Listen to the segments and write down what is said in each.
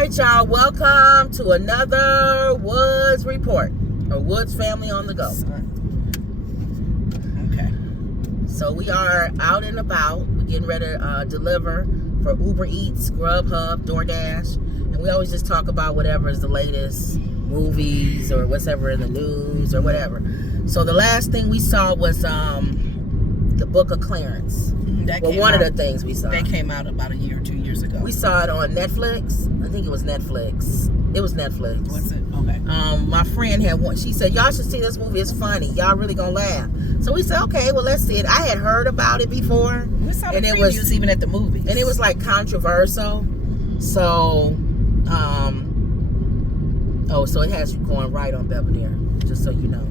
right, y'all. Welcome to another Woods Report, or Woods Family on the Go. Okay. So we are out and about. We're getting ready to deliver for Uber Eats, Grubhub, DoorDash. And we always just talk about whatever is the latest movies or whatever in the news or whatever. So the last thing we saw was the Book of Clarance. One of the things we saw. That came out about a year or 2 years ago. We saw it on Netflix. I think it was Netflix. It was Netflix. What's it? Okay. My friend had one. She said, y'all should see this movie. It's funny. Y'all really gonna laugh. So we said, okay, well, let's see it. I had heard about it before. We saw the previews even at the movies. And it was like controversial. So, so it has you going right on Belvedere, just so you know.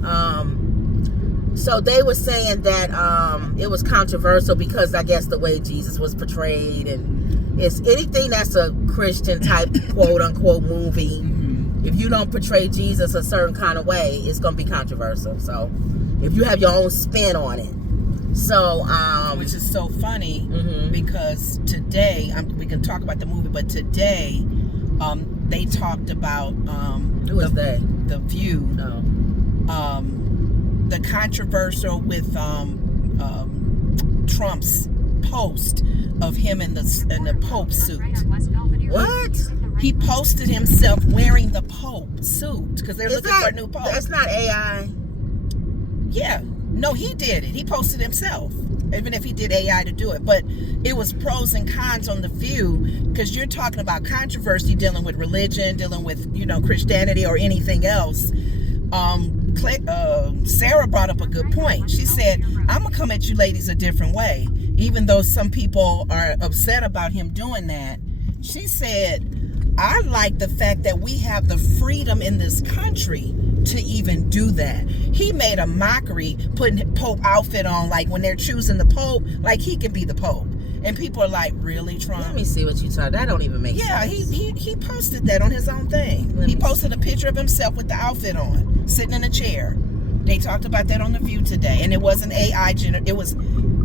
Mm-hmm. So they were saying that it was controversial because I guess the way Jesus was portrayed, and it's anything that's a Christian type quote unquote movie. Mm-hmm. If you don't portray Jesus a certain kind of way, it's gonna be controversial. So if you have your own spin on it, so which is so funny mm-hmm. because today we can talk about the movie, but today they talked about who is they? The View. Oh. The controversial with Trump's post of him in the Pope suit. What? He posted himself wearing the Pope suit because they're looking for a new Pope. That's not AI. Yeah. No, he did it. He posted himself, even if he did AI to do it. But it was pros and cons on The View because you're talking about controversy dealing with religion, dealing with, Christianity or anything else. Sarah brought up a good point. She said, I'm going to come at you ladies a different way. Even though some people are upset about him doing that, she said, I like the fact that we have the freedom in this country to even do that. He made a mockery putting Pope outfit on, like when they're choosing the Pope, like he can be the Pope. And people are like, really, Trump? Let me see what you talk. That don't even make sense. Yeah, he posted that on his own thing. He posted a picture of himself with the outfit on, sitting in a chair. They talked about that on The View today, and it wasn't AI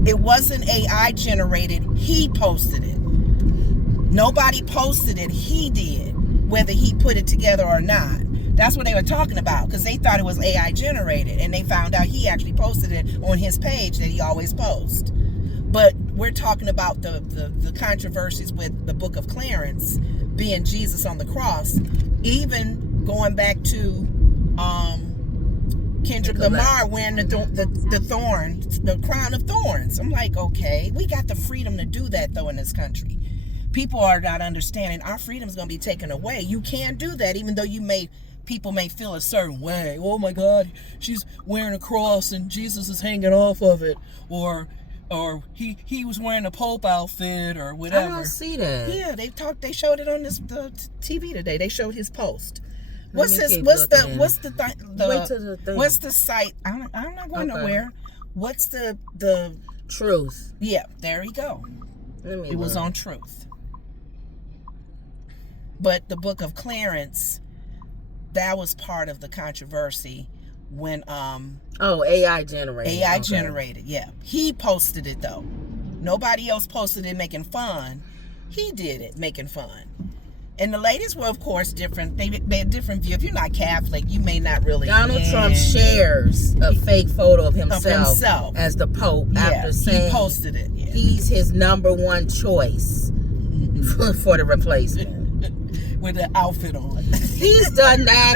it wasn't AI generated. He posted it. Nobody posted it. He did, whether he put it together or not. That's what they were talking about because they thought it was AI generated, and they found out he actually posted it on his page that he always posts. But we're talking about the controversies with the Book of Clarence being Jesus on the cross, even going back to Kendrick Lamar wearing the crown of thorns. I'm like, okay, we got the freedom to do that though in this country. People are not understanding our freedom is going to be taken away. You can't do that, even though people may feel a certain way. Oh my God, she's wearing a cross and Jesus is hanging off of it, or he was wearing a Pope outfit or whatever. I don't see that. Yeah, they showed it on the TV today. They showed his post. What's the site? I'm not going nowhere. What's the Truth? Yeah, there you go. It was on Truth. But the Book of Clarence, that was part of the controversy when AI generated. AI generated, yeah. He posted it though. Nobody else posted it making fun. He did it making fun. And the ladies were, of course, different. They had a different view. If you're not Catholic, you may not really. Donald Trump shares a fake photo of himself as the Pope after saying he posted it. Yeah. He's his number one choice for the replacement. With the outfit on. He's done that.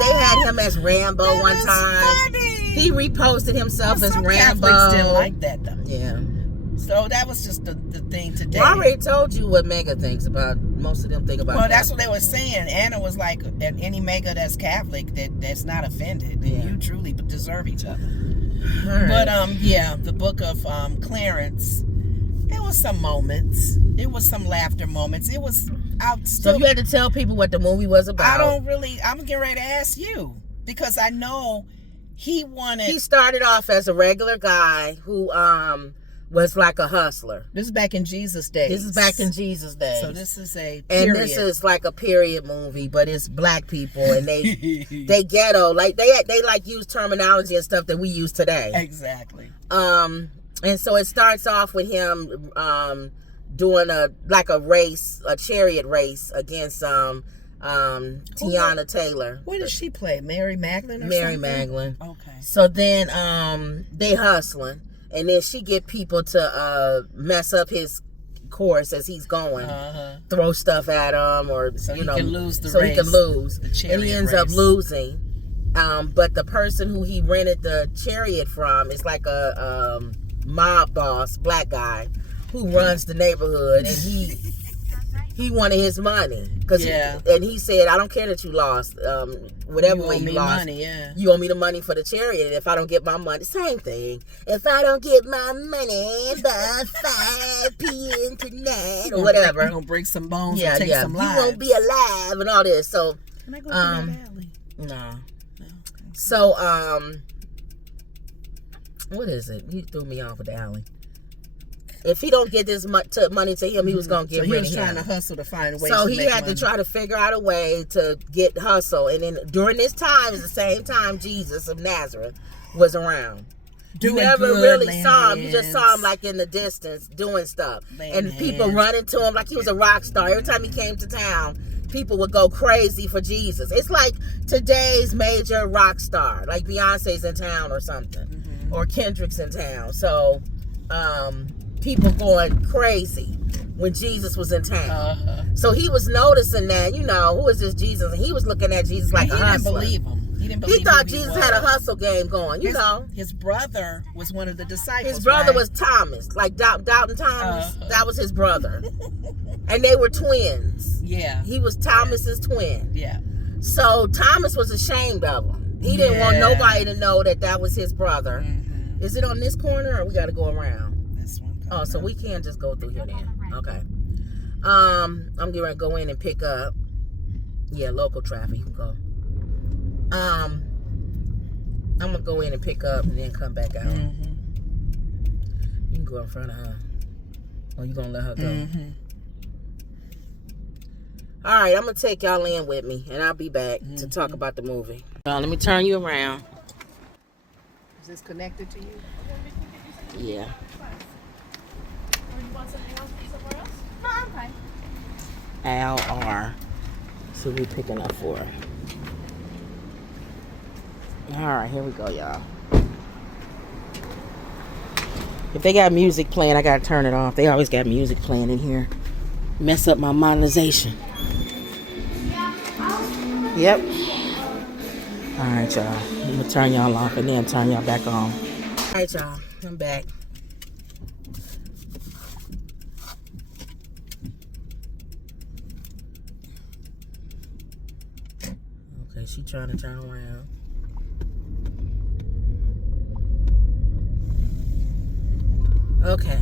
They had him as Rambo one time. Funny. He reposted himself as some Rambo. Catholics didn't like that though. Yeah. So that was just the thing today. Well, I already told you what Mega thinks about. Most of them think about. Well, that's what they were saying. Anna was like, any Mega that's Catholic that's not offended, and you truly deserve each other. Right. But the Book of Clarence. It was some moments. It was some laughter moments. It was out. So you had to tell people what the movie was about. I'm getting ready to ask you because I know he wanted. He started off as a regular guy who was like a hustler. This is back in Jesus' days. So this is a period. And this is like a period movie, but it's black people and they ghetto. Like they like use terminology and stuff that we use today. Exactly. And so it starts off with him doing a chariot race against Tiana Taylor. What did she play? Mary Magdalene or Mary something? Magdalene. Okay. So then they hustling, and then she get people to mess up his course as he's going, throw stuff at him, or so he can lose the so race, he can lose, and he ends up losing. But the person who he rented the chariot from is like a mob boss, black guy, who runs the neighborhood, and he wanted his money and he said, I don't care that you lost, whatever way you lost, money, you owe me the money for the chariot, and if I don't get my money, same thing. If I don't get my money by 5 p.m. tonight or whatever, you're gonna break some bones and take some lives. You won't be alive and all this. So can I go through that alley? No. So what is it? He threw me off of the alley. If he don't get this money to him, he was gonna get rid of him. So he was trying to hustle to find ways. So he had to try to figure out a way to get hustle. And then during this time is the same time Jesus of Nazareth was around. You never really saw him. You just saw him like in the distance doing stuff, and people running to him like he was a rock star. Every time he came to town, people would go crazy for Jesus. It's like today's major rock star, like Beyonce's in town or something, or Kendrick's in town. So people going crazy when Jesus was in town. So he was noticing that, who is this Jesus? And he was looking at Jesus like a hustler. He didn't believe him. He thought Jesus had a hustle game going, His brother was one of the disciples. His brother was Thomas, like Doubting Thomas. That was his brother. And they were twins. Yeah. He was Thomas's twin. Yeah. So Thomas was ashamed of him. He didn't want nobody to know that was his brother. Is it on this corner or we got to go around? This one. Oh, so we can't just go through here then. Okay. I'm getting ready to go in and pick up. Yeah, local traffic. You can go. I'm gonna go in and pick up and then come back out. You can go in front of her. Or you gonna let her go? All right, I'm gonna take y'all in with me, and I'll be back to talk about the movie. Let me turn you around. Is this connected to you? Yeah. Or you want something else somewhere else? No, I'm fine. LR. So we're picking up for her. All right, here we go, y'all. If they got music playing, I gotta turn it off. They always got music playing in here. Mess up my monetization. Yep. All right, y'all. I'm gonna turn y'all off and then turn y'all back on. All right, y'all. I'm back. Okay, she trying to turn around. Okay.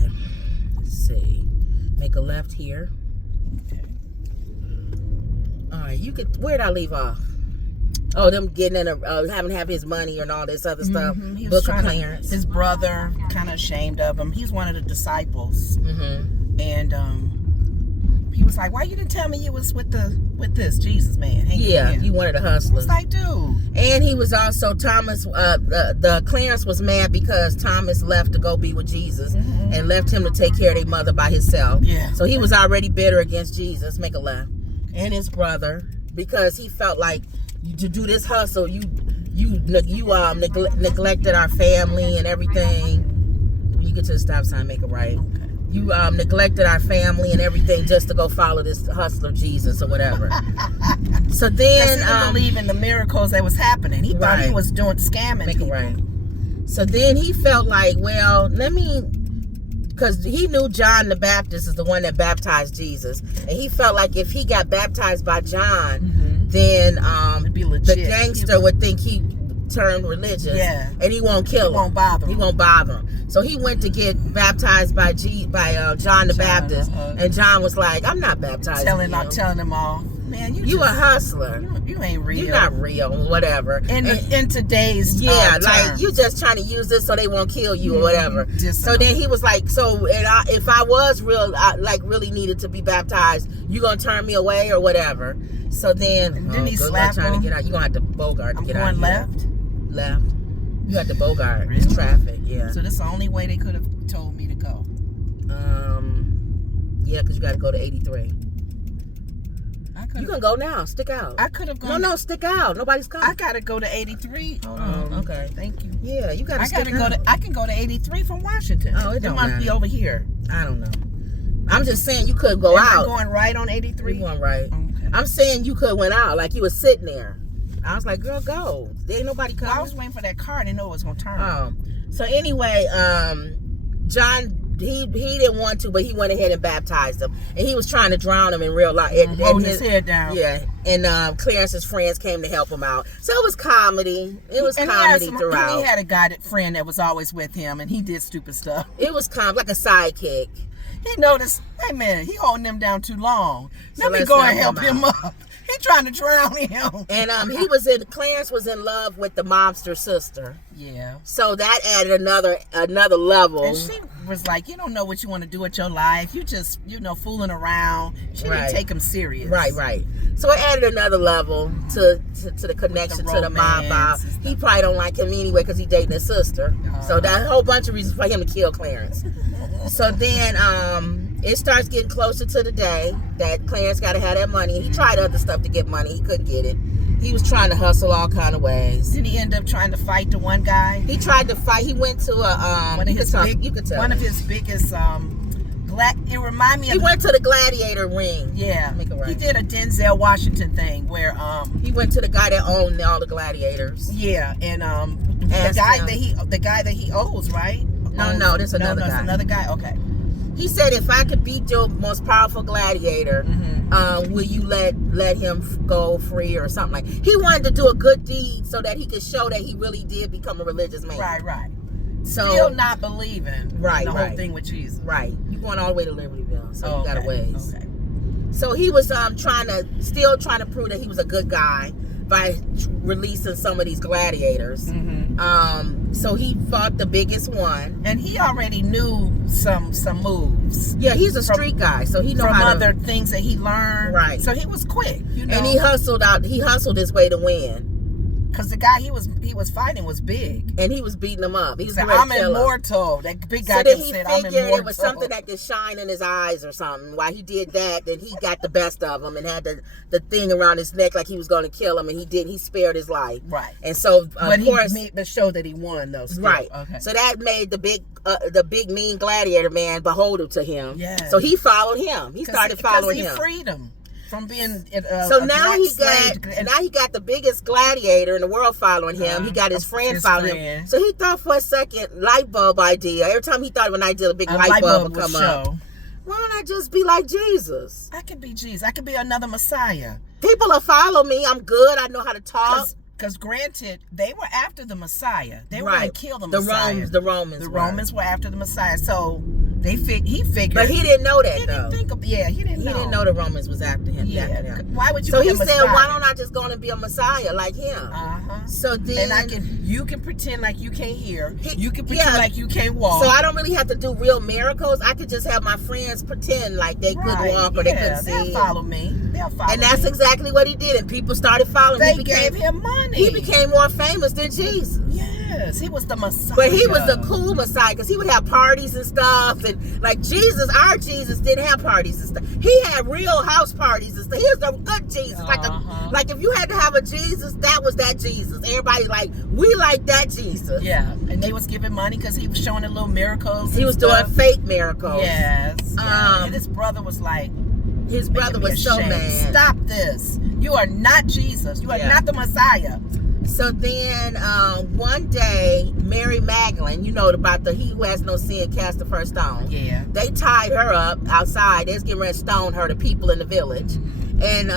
Let's see. Make a left here. Okay. All right, you could. Where'd I leave off? Oh, them getting in having to have his money and all this other stuff. Book of Clarance. His brother kind of ashamed of him. He's one of the disciples, and he was like, "Why you didn't tell me you was with this Jesus man?" You wanted a hustler. It's like, dude. And he was also Thomas. The Clarence was mad because Thomas left to go be with Jesus and left him to take care of their mother by himself. Yeah. So he was already bitter against Jesus. Make a left. And his brother, because he felt like to do this hustle, you neglected our family and everything. When you get to the stop sign, make a right. Okay. You neglected our family and everything just to go follow this hustler Jesus or whatever. So then he didn't believe in the miracles that was happening. He thought he was doing scamming Make people. it right. So then he felt like, well, because he knew John the Baptist is the one that baptized Jesus, and he felt like if he got baptized by John, then the gangster would think he turned religious, and he won't kill him. He won't bother him. So he went to get baptized by John the Baptist, and John was like, "I'm not baptized." Telling them all, man, you a hustler. You ain't real. You're not real. Whatever. In today's like you just trying to use this so they won't kill you or whatever. So then he was like, if I was real, really needed to be baptized, you gonna turn me away or whatever. So then he slap him? Trying to get out. You gonna have to bogart to get out. I'm going left. You have to bogart. Really? It's traffic. Yeah. So this is the only way they could have told me to go. Yeah, because you got to go to 83. You You can go now. Stick out. I could have gone. No, stick out. Nobody's coming. I gotta go to 83. Hold on. Okay. Thank you. Yeah, you got to I stick gotta go out. to. I can go to 83 from Washington. Oh, it don't must matter. be over here. I don't know. I'm just saying you could go Am out. I going right on 83? You going right. Okay. I'm saying you could went out. Like you was sitting there. I was like, girl, go. There ain't nobody coming. Well, I was waiting for that car. I didn't know it was gonna turn. So anyway, John, he didn't want to, but he went ahead and baptized him, and he was trying to drown him in real life. Holding his head down. Yeah, and Clarence's friends came to help him out. So it was comedy. It was And comedy he throughout. He had a guy, friend that was always with him, and he did stupid stuff. It was like a sidekick. He noticed, hey man, he holding them down too long. So Let me let's go help and help him him up. He trying to drown him. And Clarence was in love with the mobster sister. Yeah. So that added another level. And she was like, you don't know what you want to do with your life. You just, fooling around. She didn't take him serious. Right. So it added another level to the connection to the mob. He probably don't like him anyway because he dating his sister. So that whole bunch of reasons for him to kill Clarence. So then it starts getting closer to the day that Clarence got to have that money. He tried other stuff to get money. He couldn't get it. He was trying to hustle all kind of ways. Did he end up trying to fight the one guy? He tried to fight. He went to a one of his biggest it reminded me of. He went to the gladiator ring. Yeah. Make it right. He did a Denzel Washington thing where he went to the guy that owned all the gladiators. Yeah, and the guy that he owes, right? No, there's another guy. It's another guy. Okay. He said, if I could beat your most powerful gladiator, will you let him go free or something like? He wanted to do a good deed so that he could show that he really did become a religious man. Right. So still not believing in the whole thing with Jesus. Right. You're going all the way to Libertyville, so you got a ways. Okay. So he was trying to prove that he was a good guy by releasing some of these gladiators. So he fought the biggest one, and he already knew some moves. Yeah, he's a street guy, so he know from how other things that he learned. Right. So he was quick, and he hustled his way to win. Because the guy he was fighting was big, and he was beating him up. He was said, "I'm immortal." That big guy so said, "I'm immortal." It was something that could shine in his eyes or something. While he did that, then he got the best of him and had the thing around his neck like he was going to kill him, and he didn't. He spared his life. Right. And so, but he made the show that he won, though. Still. Right. Okay. So that made the big mean gladiator man beholden to him. Yeah. So he followed him. He started following him. Because he freed him from being so now he got the biggest gladiator in the world following him. He got his friend following him. So he thought for a second, light bulb idea. Every time he thought of an idea, a big light bulb would come up. Why don't I just be like Jesus? I could be Jesus. I could be another Messiah. People will follow me. I'm good. I know how to talk. Because granted, they were after the Messiah. They were going to kill the Messiah. The Romans were after the Messiah. So he figured. But he didn't know that, he didn't know the Romans was after him. Yeah. Why would you? So he said, why don't I just go and be a Messiah like him? So then, you can pretend like you can't hear. You can pretend like you can't walk. So I don't really have to do real miracles. I could just have my friends pretend like they could walk or they could see. They'll follow me. And that's exactly what he did. And people started following him. They gave him money. He became more famous than Jesus. Yes, he was the Messiah. But he was the cool Messiah because he would have parties and stuff. And like Jesus, our Jesus didn't have parties and stuff. He had real house parties and stuff. He was the good Jesus. Like if you had to have a Jesus, that was that Jesus. Everybody like, we like that Jesus. Yeah, and they was giving money because he was showing the little miracles. He was doing fake miracles. Yes. And his brother was like, his brother was so mad. Stop this. You are not Jesus. You are not the Messiah. So then one day, Mary Magdalene, you know about the he who has no sin cast the first stone. Yeah. They tied her up outside. They was getting ready to stone her, the people in the village. And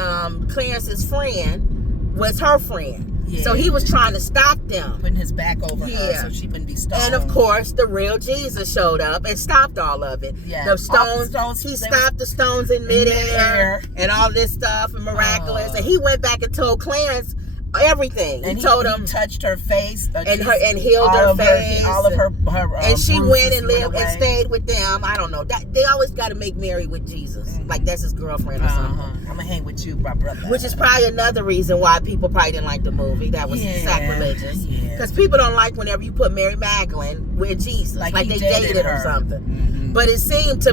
Clarence's friend was her friend. Yeah. So he was trying to stop them. Putting his back over her so she wouldn't be stoned. And of course, the real Jesus showed up and stopped all of it. Yeah. The stones he stopped the stones in midair and all this stuff and miraculous. And he went back and told Clarence everything. And he told him, touched her face and healed her face. All of her and she went and lived and stayed with them. I don't know. They always got to make Mary with Jesus. Like that's his girlfriend or something. I'm gonna hang with you, my brother. Which is probably another reason why people probably didn't like the movie. That was sacrilegious. Because people don't like whenever you put Mary Magdalene with Jesus, like they dated or something. But it seemed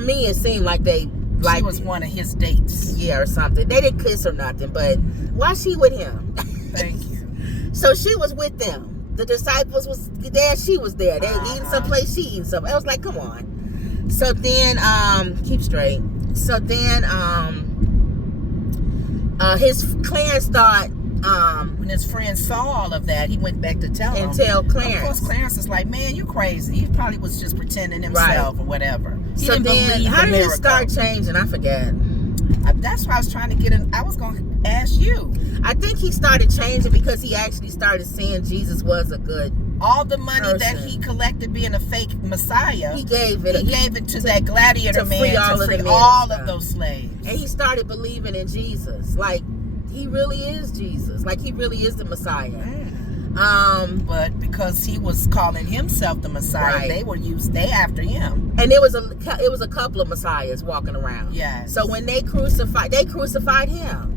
like they Like, she was one of his dates. Yeah, or something. They didn't kiss or nothing, but why she with him? Thank you. So she was with them. The disciples was there. She was there. They eating someplace. She eating something. I was like, come on. So then, keep straight. So then, Clarence thought, when his friend saw all of that, he went back to tell him. And tell Clarence. Of course, Clarence is like, man, you crazy. He probably was just pretending himself or whatever. He so didn't then, believe how the did it miracle. start changing? I forget. That's why I was trying to get in. I was going to ask you. I think he started changing because he actually started seeing Jesus was a good All the money person. that he collected being a fake Messiah, He gave it. he gave it to that gladiator to man free all to of free the men all and of stuff. those slaves. And he started believing in Jesus. Like, he really is Jesus. Like, he really is the Messiah. But because he was calling himself the Messiah, Right. they after him. And it was a couple of Messiahs walking around. Yes. So when they crucified him.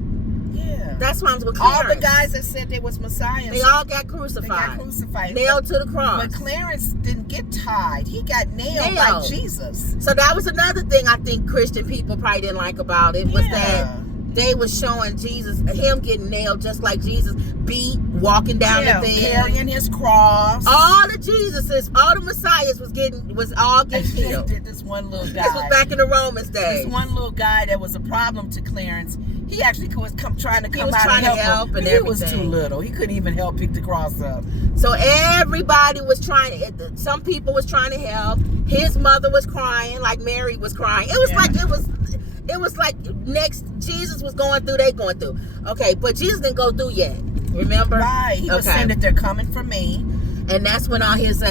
Yeah. That's why I'm with All Clarence. the guys that said they was Messiahs, They all got they crucified. got crucified. Nailed to the cross. But Clarence didn't get tied. He got nailed like Nailed. Jesus. So that was another thing I think Christian people probably didn't like about it was that they was showing Jesus, him getting nailed just like Jesus, beat, walking down the thing, carrying his cross. all the Jesuses, all the Messiahs was all getting They killed. did this one little guy. This was back in the Romans days. This one little guy that was a problem to Clarence. He actually was trying to come was out trying and to help him. and He was too everything. little. He couldn't even help pick the cross up. So everybody was trying to. Some people was trying to help. His mother was crying, like Mary was crying. It was like it was like next Jesus was going through. They going through. Okay, but Jesus didn't go through yet. Remember? Right. He was saying that they're coming for me. And that's when all his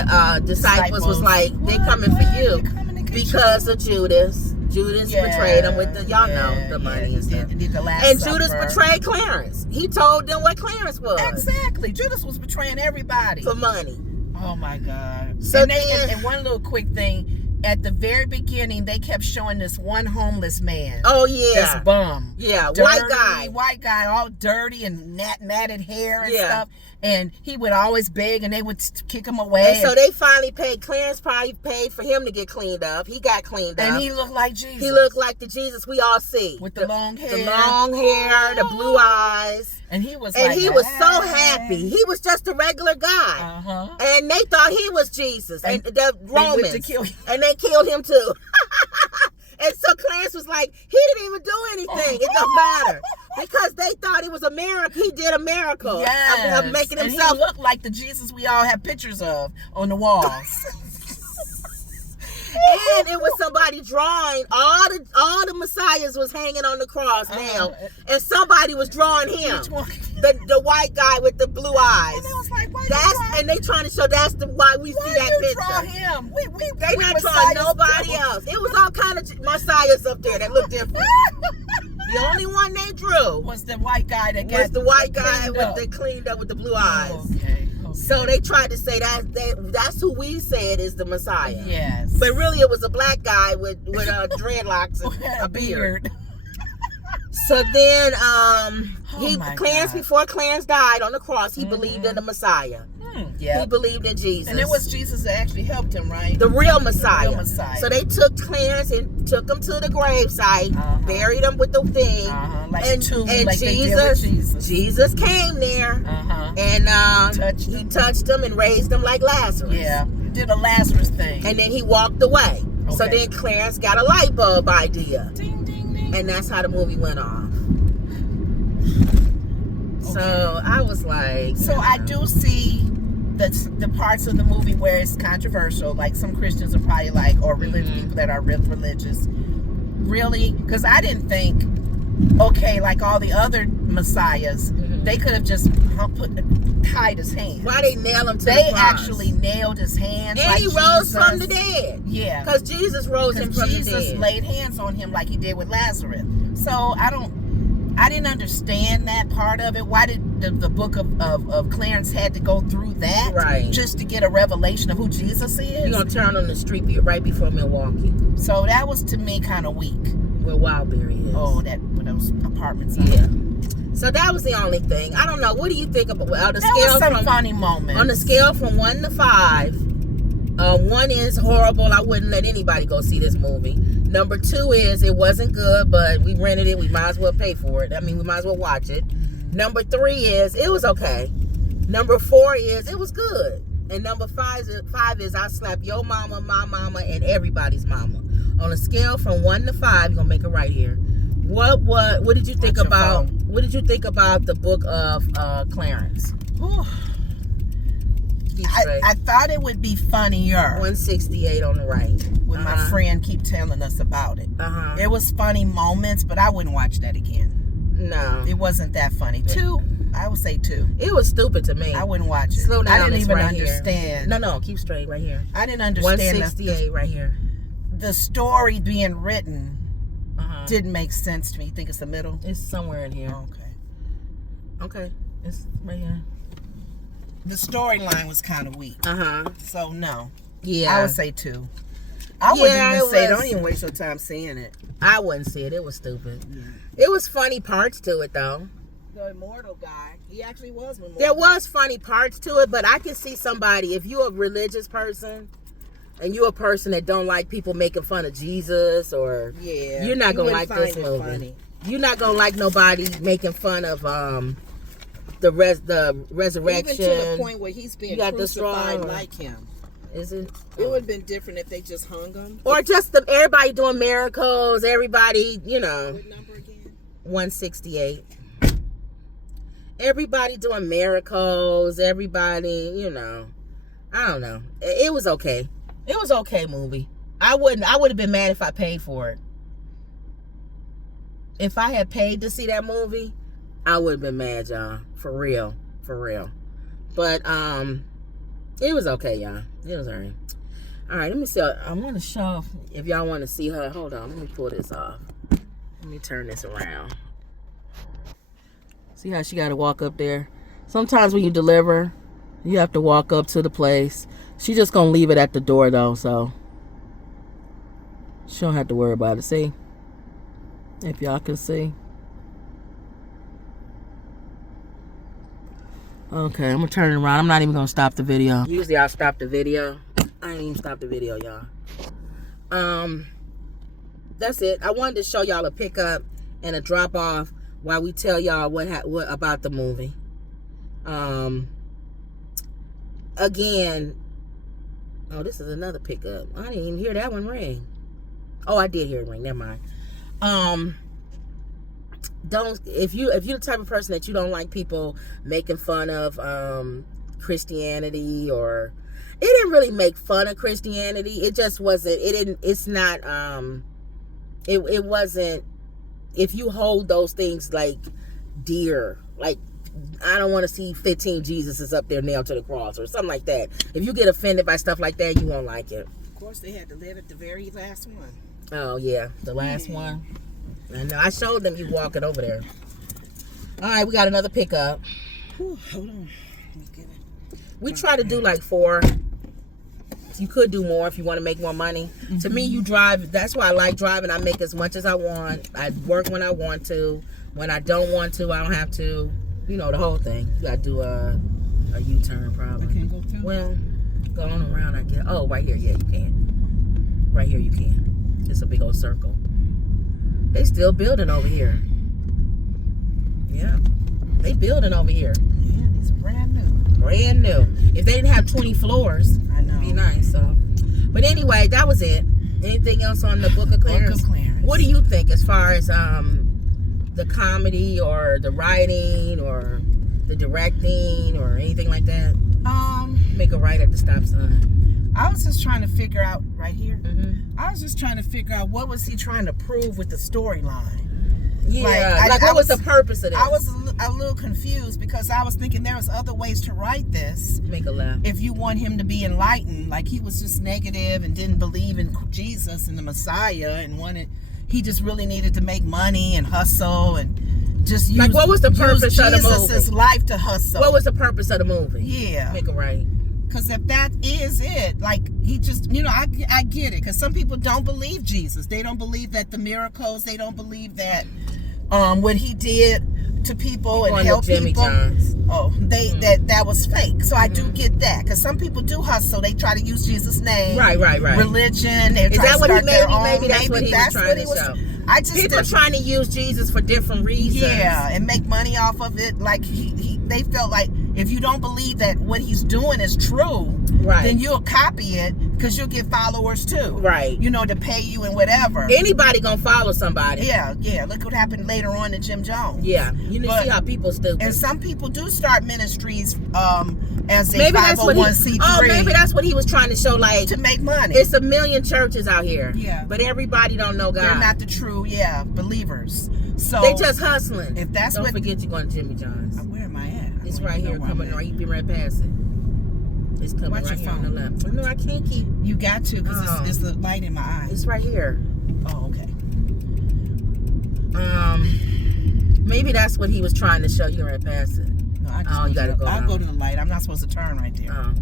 disciples was like, "They coming for you They're coming to get because of Judas." Judas betrayed him with the know the money and stuff. He did the Last And Supper. Judas betrayed Clarence. He told them what Clarence was Exactly. Judas was betraying everybody. for money. Oh my God. So and then- and one little quick thing. At the very beginning, they kept showing this one homeless man. Oh yeah, This bum. yeah, Dirty, white guy, all dirty and matted hair and Yeah. stuff. And he would always beg, and they would kick him away. And so they finally paid. Clarence probably paid for him to get cleaned up. He got cleaned up. and he looked like Jesus. He looked like the Jesus we all see with the long hair, the long hair, the blue eyes, and he was and like, he was so "Hey." happy. He was just a regular guy. Uh-huh. And they thought he was Jesus, and the They went Romans, to kill him. and they killed him too. And so Clarence was like, he didn't even do anything. It don't matter because they thought it was a miracle. He did a miracle of making and himself. he looked like the Jesus we all have pictures of on the walls. And it was somebody drawing all the messiahs was hanging on the cross now, and somebody was drawing him. Which one? The white guy with the blue eyes. And it was like, why And they trying to show why we see that you draw picture. him? They not drawing nobody else. It was all kind of messiahs up there that looked different. The only one they drew Was the white guy that was the white guy cleaned with up. the cleaned up with the blue eyes. Okay. So they tried to say that's who we said is the Messiah. Yes. But really it was a black guy with dreadlocks and a beard. So then God. before Clarence died on the cross, he believed in the Messiah. Yeah. He believed in Jesus. And it was Jesus that actually helped him, right? the real Messiah. The real Messiah. So they took Clarence and took him to the gravesite, buried him with the thing. Like and a tomb, and like they did with Jesus. Jesus came there and he touched him and raised him like Lazarus. Yeah. He did a Lazarus thing. And then he walked away. So Okay. then Clarence got a light bulb idea. Ding, ding, ding. And that's how the movie went off. So I was like... So I do see the parts of the movie where it's controversial. Like some Christians are probably like, or religious people that are religious. Really? Because I didn't think, okay, like all the other messiahs, they could have just tied his hands. Why they nail him to They the cross? actually nailed his hands. And like he rose Jesus. from the dead. Yeah. Because Jesus rose him from Jesus the dead. laid hands on him like he did with Lazarus. So I didn't understand that part of it. Why did the book of Clarence had to go through that? Right. Just to get a revelation of who Jesus is? You're going to turn on the street right before Milwaukee, So that was to me kind of weak. where Wildberry is. Oh, where those apartments are. Yeah. So that was the only thing. I don't know. What do you think about the There was scale some funny moments. on the scale from 1 to 5? 1 is horrible. I wouldn't let anybody go see this movie. Number 2 is it wasn't good, but we rented it. We might as well pay for it. I mean, we might as well watch it. Number 3 is it was okay. Number 4 is it was good. And number 5 is I slap your mama, my mama, and everybody's mama. On a scale from 1 to 5, you're gonna make it right here. What did you think about? What did you think about the Book of Clarance? I thought it would be funnier. 168 on the right. When my friend keep telling us about it. There was funny moments, but I wouldn't watch that again. No, it wasn't that funny. 2, I would say 2. It was stupid to me. I wouldn't watch it. Slow down. I didn't even right understand. Here. No, keep straight right here. I didn't understand 168 right here. The story being written didn't make sense to me. You think it's the middle? It's somewhere in here. Okay, it's right here. The storyline was kind of weak. So no. Yeah, I would say 2. I wouldn't even say. Don't even waste your time seeing it. I wouldn't see it. It was stupid. It was funny parts to it though. The immortal guy, he actually was immortal. There was funny parts to it, but I can see somebody, if you're a religious person and you're a person that don't like people making fun of Jesus, or you're not gonna like this movie. Funny. You're not gonna like nobody making fun of the resurrection. Even to the point where he's being crucified like him. Is it? It would have been different if they just hung him. Or just everybody doing miracles, everybody, you know. What number again? 168. Everybody doing miracles, everybody, you know. I don't know. It was okay. It was okay movie. I would have been mad if I paid for it. If I had paid to see that movie, I would have been mad, y'all. For real. But it was okay, y'all. It was alright. Alright, let me see. I want to show if y'all want to see her. Hold on, let me pull this off. Let me turn this around. See how she got to walk up there? Sometimes when you deliver, you have to walk up to the place. She just gonna leave it at the door though, so she don't have to worry about it. See? If y'all can see. Okay, I'm gonna turn it around. I'm not even gonna stop the video. Usually I'll stop the video. I ain't even stop the video, y'all. That's it. I wanted to show y'all a pickup and a drop off while we tell y'all what about the movie. Again, oh, this is another pickup. I didn't even hear that one ring. Oh, I did hear it ring. Never mind. If you're the type of person that you don't like people making fun of Christianity, or it didn't really make fun of Christianity. It just wasn't. It's not. It wasn't. If you hold those things like dear, like I don't want to see 15 Jesuses up there nailed to the cross or something like that. If you get offended by stuff like that, you won't like it. Of course, they had to live at the very last one. Oh yeah, the last one. I know. I showed them you walking over there. All right, we got another pickup. Whew, hold on. Let's get it. We try to do like 4. You could do more if you want to make more money. To me, you drive. That's why I like driving. I make as much as I want. I work when I want to. When I don't want to, I don't have to. You know, the whole thing. You got to do a U-turn probably. I can't go through? Well, go on around, I guess. Oh, right here. Yeah, you can. Right here you can. It's a big old circle. They still building over here. Yeah. They building over here. Yeah, these are brand new. Brand new. If they didn't have 20 floors, I know. it'd be nice. So, but anyway, that was it. Anything else on the Book of Clarance? Book of Clarance. What do you think as far as the comedy or the writing or the directing or anything like that? Make a right at the stop sign. I was just trying to figure out right here. I was just trying to figure out what was he trying to prove with the storyline. Yeah, like what was the purpose of this? I was a little confused because I was thinking there was other ways to write this. Make a laugh. If you want him to be enlightened, like he was just negative and didn't believe in Jesus and the Messiah and he just really needed to make money and hustle and just use, like what was the purpose of the movie? Jesus' life to hustle. What was the purpose of the movie? Yeah. Make it right. Because if that is it, like he just, I get it. Because some people don't believe Jesus. They don't believe that the miracles, they don't believe that what he did to people Going and help to Jimmy people. John's. Oh, that was fake. So I do get that, because some people do hustle. They try to use Jesus' name, Right. religion. They Is try that to what he start their own. maybe that's what he was trying to show. I just People didn't- trying to use Jesus for different reasons. Yeah, and make money off of it. Like they felt like if you don't believe that what he's doing is true, Right. then you'll copy it, because you'll get followers too. Right. You know, to pay you and whatever. Anybody gonna follow somebody. Yeah. Look what happened later on to Jim Jones. Yeah. You know, see how people stupid. And some people do start ministries as a Maybe that's what 501c3 maybe that's what he was trying to show. Like, to make money. it's a million churches out here. Yeah. But everybody don't know God. They're not the true, believers. So They just hustling. if that's don't what forget you're going to Jimmy John's. where am I at? It's right here, coming right. You be right past it. It's coming Watch right your here on the phone. left. No, I can't keep. You got to, because it's the light in my eye. It's right here. Oh, okay. Maybe that's what he was trying to show. You right past it. No, I just You gotta go. I'll go to the light. I'm not supposed to turn right there.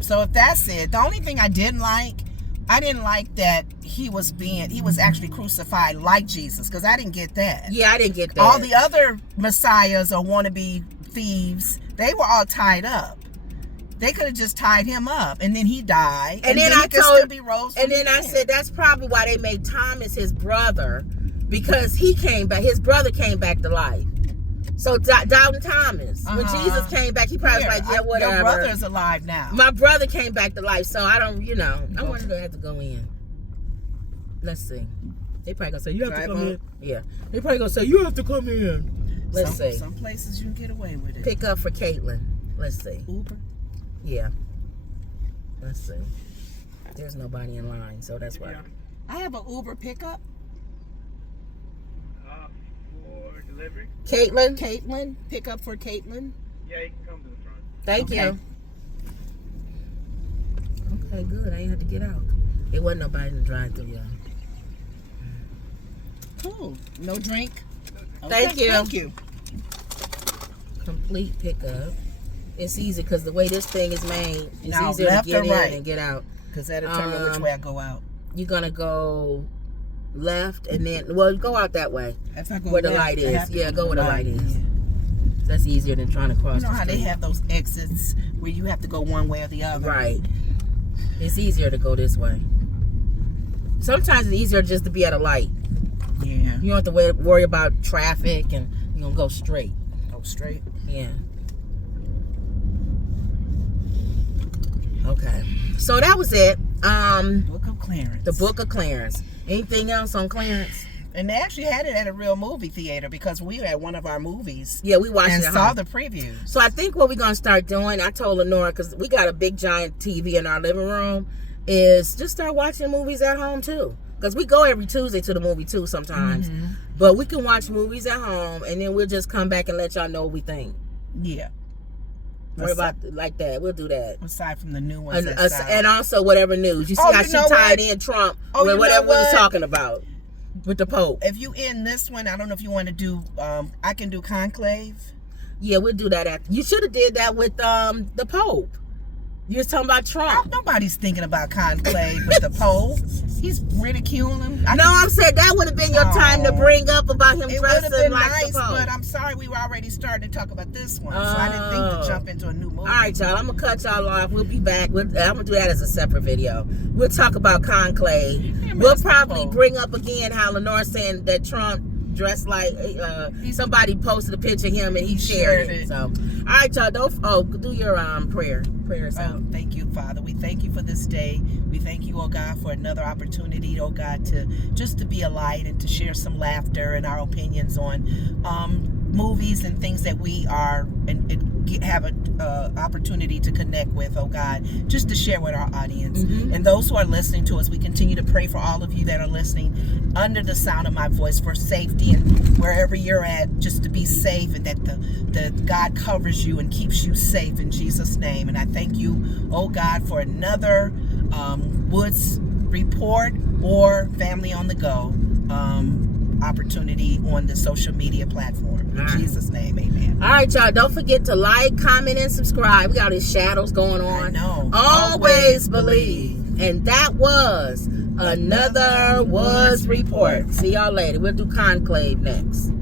So if that's it, the only thing I didn't like that he was actually crucified like Jesus, because I didn't get that. Yeah, I didn't get that. All the other messiahs or wannabe thieves, they were all tied up. They could have just tied him up, and then he died, and then he could still be rose from and then the I dead. said that's probably why they made Thomas his brother, because he came back. His brother came back to life. So Doubting Thomas, when Jesus came back, he probably was like, yeah, whatever. Your brother is alive now. My brother came back to life, so I don't, I wanted to have to go in. Let's see. They probably gonna say you have to come in. Yeah, they probably gonna say you have to come in. Let's see. Some places you can get away with it. Pick up for Caitlin. Let's see. Uber. Yeah. Let's see. There's nobody in line, so that's why. I have an Uber pickup. For delivery? Caitlin. Pick up for Caitlin. Yeah, you can come to the front. Thank you. Okay, good. I ain't had to get out. It wasn't nobody in the drive-thru, y'all. Cool. No drink. Thank you. Thank you. Complete pickup. It's easy because the way this thing is made, it's Now, easier to left get or in right? and get out. Because that determines which way I go out. You're gonna go left and then go out that way. If I go where the left, light I have is. to Yeah, go to where the light is. Yeah. That's easier than trying to cross You know the how street. they have those exits where you have to go one way or the other? Right. It's easier to go this way. Sometimes it's easier just to be at a light. Yeah. You don't have to worry about traffic, and you're gonna go straight. Go straight. Yeah. Okay. So that was it. Book of Clarence. The Book of Clarence. Anything else on Clarence? And they actually had it at a real movie theater, because we were at one of our movies. Yeah, we watched and it at saw home. the previews. So I think what we're gonna start doing, I told Lenora, because we got a big giant TV in our living room, is just start watching movies at home too. Because we go every Tuesday to the movie too sometimes. Mm-hmm. But we can watch movies at home, and then we'll just come back and let y'all know what we think. Yeah. What about like that? We'll do that. Aside from the new ones. And also whatever news. You see how she tied in Trump with whatever we was talking about with the Pope. If you end this one, I don't know if you want to do, I can do Conclave. Yeah, we'll do that after. You should have did that with the Pope. You was talking about Trump. Nobody's thinking about Conclave with the Pope. He's ridiculing him. I'm saying that would have been your time to bring up about him It would have dressing been like nice, the Pope. but I'm sorry we were already starting to talk about this one, so I didn't think to jump into a new movie. All right, y'all. I'm gonna cut y'all off. We'll be back. I'm gonna do that as a separate video. We'll talk about Conclave. We'll probably bring up again how Lenore saying that Trump dressed like somebody posted a picture of him and he shared it. So, all right, y'all. Do your prayers out. Thank you, Father. We thank you for this day. We thank you, oh God, for another opportunity, oh God, to be a light and to share some laughter and our opinions on movies and things that we are and have an opportunity to connect with, oh God, just to share with our audience. Mm-hmm. And those who are listening to us, we continue to pray for all of you that are listening under the sound of my voice for safety, and wherever you're at, just to be safe, and that the God covers you and keeps you safe in Jesus' name. And I thank you, oh God, for another Woods Report or Family on the Go opportunity on the social media platform. In Jesus' name, amen. All right, y'all. Don't forget to like, comment, and subscribe. We got these shadows going on. I know. Always believe. And that was another Woods Report. See y'all later. We'll do Conclave next.